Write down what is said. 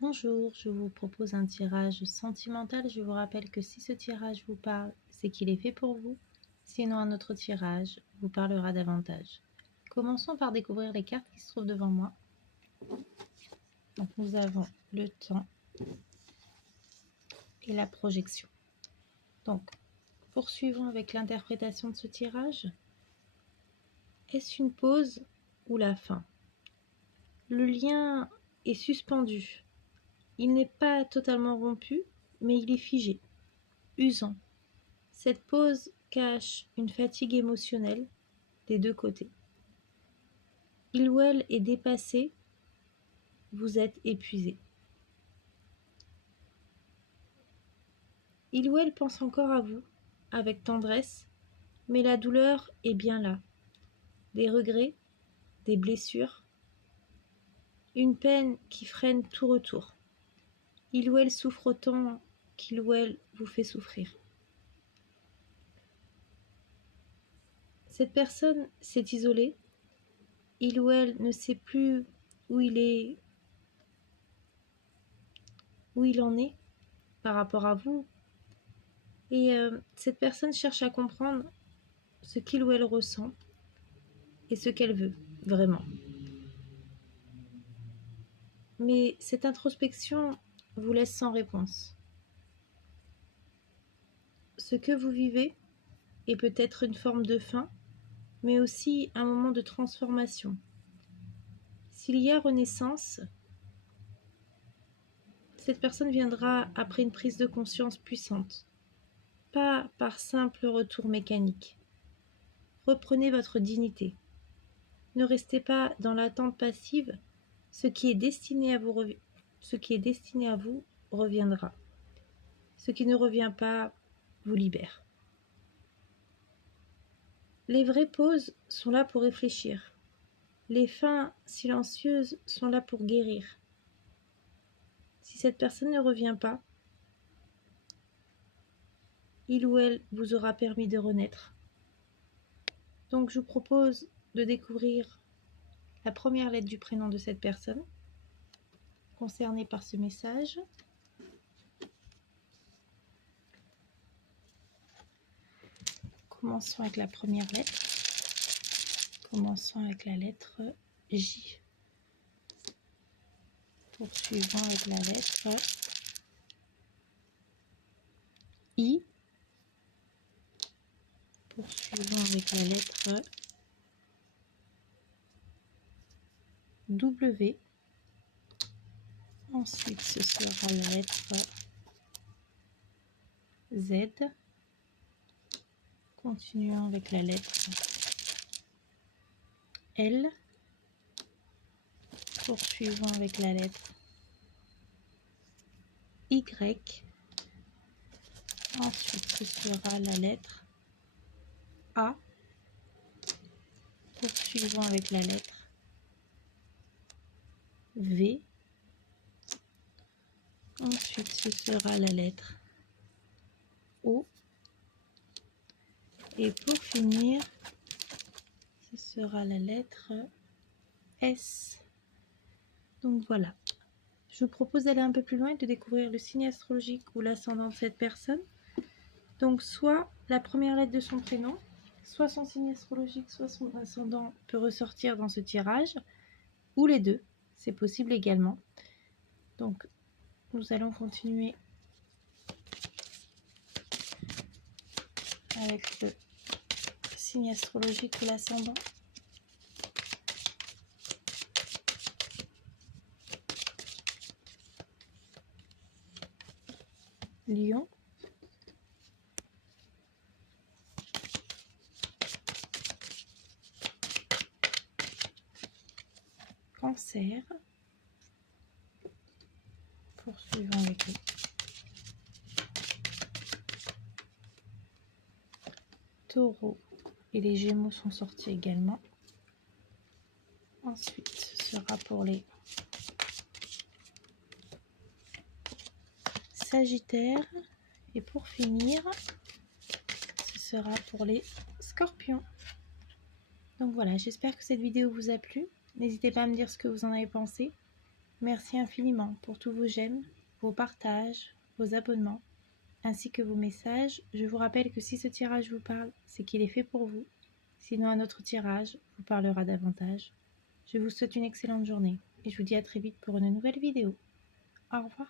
Bonjour, je vous propose un tirage sentimental. Je vous rappelle que si ce tirage vous parle, c'est qu'il est fait pour vous. Sinon, un autre tirage vous parlera davantage. Commençons par découvrir les cartes qui se trouvent devant moi. Donc, nous avons le temps et la projection. Donc, poursuivons avec l'interprétation de ce tirage. Est-ce une pause ou la fin? Le lien est suspendu. Il n'est pas totalement rompu, mais il est figé, usant. Cette pause cache une fatigue émotionnelle des deux côtés. Il ou elle est dépassé, vous êtes épuisé. Il ou elle pense encore à vous, avec tendresse, mais la douleur est bien là. Des regrets, des blessures, une peine qui freine tout retour. Il ou elle souffre autant qu'il ou elle vous fait souffrir. Cette personne s'est isolée, il ou elle ne sait plus où il en est par rapport à vous. Et cette personne cherche à comprendre ce qu'il ou elle ressent et ce qu'elle veut vraiment. Mais cette introspection vous laisse sans réponse. Ce que vous vivez est peut-être une forme de fin, mais aussi un moment de transformation. S'il y a renaissance, cette personne viendra après une prise de conscience puissante, pas par simple retour mécanique. Reprenez votre dignité. Ne restez pas dans l'attente passive. Ce qui est destiné à vous reviendra. Ce qui ne revient pas vous libère. Les vraies pauses sont là pour réfléchir. Les fins silencieuses sont là pour guérir. Si cette personne ne revient pas, il ou elle vous aura permis de renaître. Donc je vous propose de découvrir la première lettre du prénom de cette personne concernée par ce message. Commençons avec la première lettre. Commençons avec la lettre J. Poursuivons avec la lettre I. Poursuivons avec la lettre W. Ensuite, ce sera la lettre Z. Continuons avec la lettre L. Poursuivons avec la lettre Y. Ensuite, ce sera la lettre A. Poursuivons avec la lettre V. Ensuite, ce sera la lettre O. Et pour finir, ce sera la lettre S. Donc voilà. Je vous propose d'aller un peu plus loin et de découvrir le signe astrologique ou l'ascendant de cette personne. Donc soit la première lettre de son prénom, soit son signe astrologique, soit son ascendant peut ressortir dans ce tirage, ou les deux, c'est possible également. Donc nous allons continuer avec le signe astrologique ou l'ascendant. Lion. Cancer. Poursuivons avec le Taureau et les Gémeaux sont sortis également. Ensuite, ce sera pour les Sagittaires. Et pour finir, ce sera pour les Scorpions. Donc voilà, j'espère que cette vidéo vous a plu. N'hésitez pas à me dire ce que vous en avez pensé. Merci infiniment pour tous vos j'aime, vos partages, vos abonnements, ainsi que vos messages. Je vous rappelle que si ce tirage vous parle, c'est qu'il est fait pour vous. Sinon, un autre tirage vous parlera davantage. Je vous souhaite une excellente journée et je vous dis à très vite pour une nouvelle vidéo. Au revoir.